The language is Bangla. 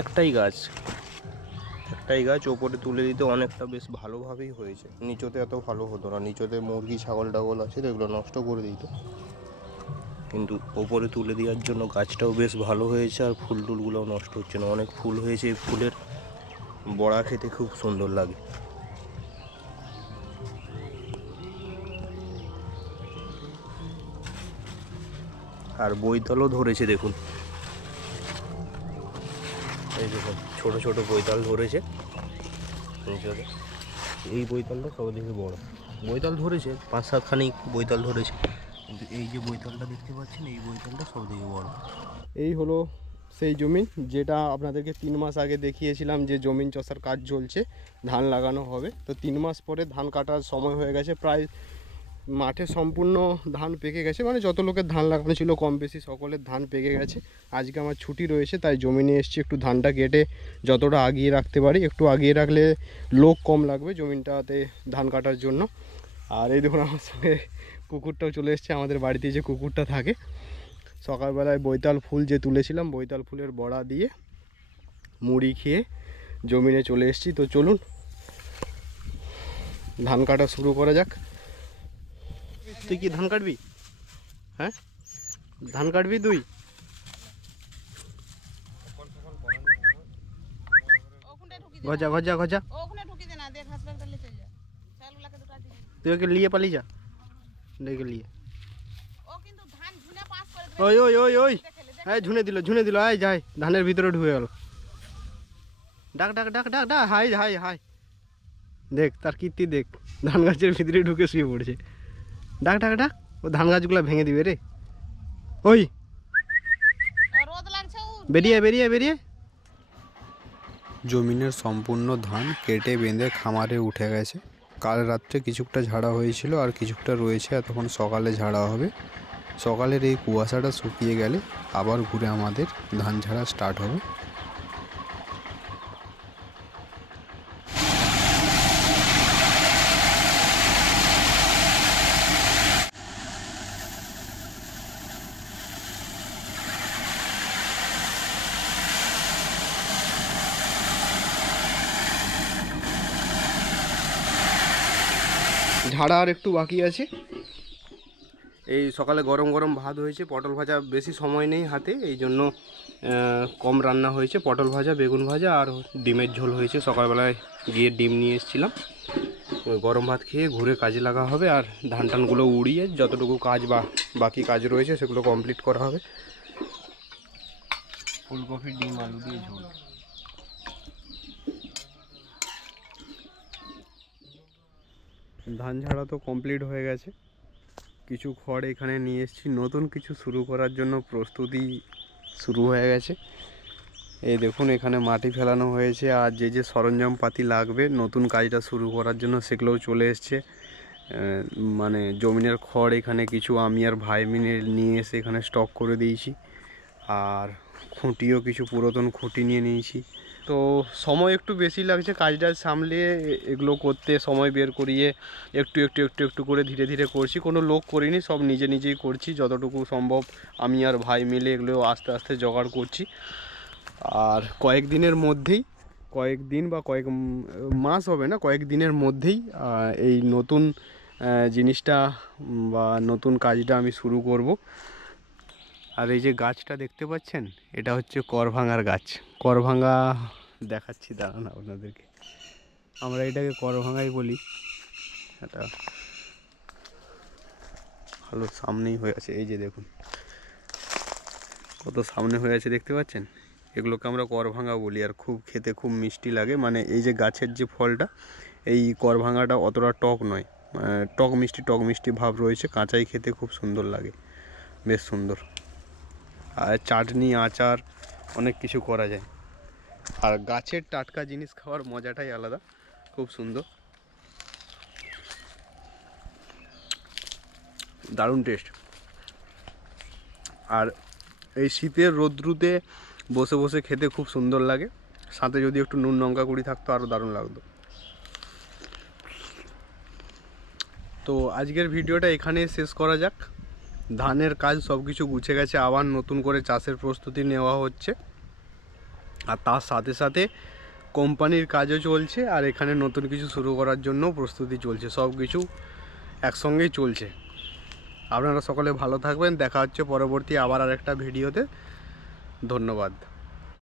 একটাই গাছ ওপরে তুলে দিতে অনেকটা বেশ ভালোভাবেই হয়েছে। নিচতে এত ভালো হতো না, নিচতে মুরগি ছাগল টাগল আছে তো এগুলো নষ্ট করে দিত, কিন্তু ওপরে তুলে দেওয়ার জন্য গাছটাও বেশ ভালো হয়েছে আর ফুল টুলগুলোও নষ্ট হচ্ছে না। অনেক ফুল হয়েছে, এই ফুলের বড়া খেতে খুব সুন্দর লাগে। আর বৈতালও ধরেছে দেখুন, এই দেখুন ছোট ছোট বৈতাল ধরেছে। এই বৈতালটা সব থেকে বড় বৈতাল ধরেছে, 5-7 খানি বৈতাল ধরেছে, কিন্তু এই যে বৈতালটা দেখতে পাচ্ছেন এই বৈতালটা সব থেকে বড়। এই হলো সেই জমিন যেটা আপনাদেরকে 3 মাস আগে দেখিয়েছিলাম যে জমিন চষার কাজ চলছে, ধান লাগানো হবে। তো 3 মাস পরে ধান কাটার সময় হয়ে গেছে, প্রায় মাঠে সম্পূর্ণ ধান পেকে গেছে, মানে যত লোকের ধান লাগানো ছিল কম বেশি সকলের ধান পেকে গেছে। আজকে আমার ছুটি রয়েছে তাই জমিনে এসেছি একটু ধানটা কেটে যতটা আগিয়ে রাখতে পারি, একটু আগিয়ে রাখলে লোক কম লাগবে জমিনটাতে ধান কাটার জন্য। আর এই দেখুন আমার সঙ্গে কুকুরটাও চলে এসছে, আমাদের বাড়িতে যে কুকুরটা থাকে। সকালবেলায় বৈতাল ফুল যে তুলেছিলাম, বৈতাল ফুলের বড়া দিয়ে মুড়ি খেয়ে জমিনে চলে এসেছি। তো চলুন ধান কাটা শুরু করা যাক। তুই কি ধান কাটবি? হ্যাঁ ধান কাটবি তুই? ঘজা ঘজা ঘজা তুই ওকে লিয়ে পালিয়ে যা, দেখে লিয়ে। ওই ওই ওই ওই হ্যাঁ ঝুনে দিল আয় যাই ধানের ভিতরে ঢুকে গেল। ডাক ডাক ডাক ডাক ডাক হাই হাই হাই, দেখ তার কীর্তি দেখ, ধান গাছের ভিতরে ঢুকে শুয়ে পড়ছে। ডাক ডাক ডাক, ও ধান গাছগুলো ভেঙে দিবে রে। ওই বেরিয়ে বেরিয়ে বেরিয়ে। জমিনের সম্পূর্ণ ধান কেটে বেঁধে খামারে উঠে গেছে। কাল রাত্রে কিছুটা ঝাড়া হয়েছিল আর কিছুটা রয়েছে, এতক্ষণ সকালে ঝাড়া হবে। সকালের এই কুয়াশাটা শুকিয়ে গেলে আবার ঘুরে আমাদের ধান ঝাড়া স্টার্ট হবে। ঝাড়া আর একটু বাকি আছে। এই সকালে গরম গরম ভাত হয়েছে, পটল ভাজা, বেশি সময় নেই হাতে এই জন্য কম রান্না হয়েছে। পটল ভাজা, বেগুন ভাজা আর ডিমের ঝোল হয়েছে। সকালবেলায় গিয়ে ডিম নিয়ে এসেছিলাম। গরম ভাত খেয়ে ঘুরে কাজে লাগা হবে আর ধান টানগুলো উড়িয়ে যতটুকু কাজ বা বাকি কাজ রয়েছে সেগুলো কমপ্লিট করা হবে। ফুলকপি ডিম আলু দিয়ে ঝোল। ধান ঝাড়া তো কমপ্লিট হয়ে গেছে, কিছু খড় এখানে নিয়ে এসেছি, নতুন কিছু শুরু করার জন্য প্রস্তুতি শুরু হয়ে গেছে। এই দেখুন এখানে মাটি ফেলানো হয়েছে আর যে যে সরঞ্জামপাতি লাগবে নতুন কাজটা শুরু করার জন্য সেগুলোও চলে এসছে। মানে জমিনের খড় এখানে কিছু আমি আর ভাই মিলে নিয়ে এসে এখানে স্টক করে দিয়েছি, আর খুঁটিও কিছু পুরাতন খুঁটি নিয়ে নিয়েছি। তো সময় একটু বেশি লাগছে কাজটা সামলিয়ে, এগুলো করতে সময় বের করিয়ে একটু একটু একটু একটু করে ধীরে ধীরে করছি। কোনো লোক করিনি, সব নিজে নিজেই করছি যতটুকু সম্ভব। আমি আর ভাই মিলে এগুলো আস্তে আস্তে জোগাড় করছি। আর কয়েকদিনের মধ্যেই, কয়েকদিন বা কয়েক মাস হবে না, কয়েকদিনের মধ্যেই এই নতুন জিনিসটা বা নতুন কাজটা আমি শুরু করব। আর এই যে গাছটা দেখতে পাচ্ছেন এটা হচ্ছে করভাঙার গাছ। করভাঙা দেখাচ্ছি দাঁড়ান আপনাদেরকে, আমরা এটাকে করভাঙাই বলি। এটা ভালো সামনেই হয়ে আছে, এই যে দেখুন কত সামনে হয়ে আছে দেখতে পাচ্ছেন। এগুলোকে আমরা করভাঙা বলি আর খুব খেতে খুব মিষ্টি লাগে। মানে এই যে গাছের যে ফলটা, এই করভাঙাটা অতটা টক নয়, টক মিষ্টি ভাব রয়েছে, কাঁচাই খেতে খুব সুন্দর লাগে, বেশ সুন্দর। আর চাটনি আচার অনেক কিছু করা যায়। আর গাছের টাটকা জিনিস খাওয়ার মজাটাই আলাদা, খুব সুন্দর, দারুণ টেস্ট। আর এই শীতের রোদ্রুতে বসে বসে খেতে খুব সুন্দর লাগে, সাথে যদি একটু নুন লঙ্কা গুঁড়ি থাকতো আরও দারুণ লাগতো। তো আজকের ভিডিওটা এখানে শেষ করা যাক। ধানের কাজ সব কিছু গুছে গেছে, আবার নতুন করে চাষের প্রস্তুতি নেওয়া হচ্ছে। আর তার সাথে সাথে কোম্পানির কাজও চলছে, আর এখানে নতুন কিছু শুরু করার জন্য প্রস্তুতি চলছে, সব কিছু একসঙ্গেই চলছে। আপনারা সকলে ভালো থাকবেন, দেখা হচ্ছে পরবর্তী আবার আরেকটা ভিডিওতে। ধন্যবাদ।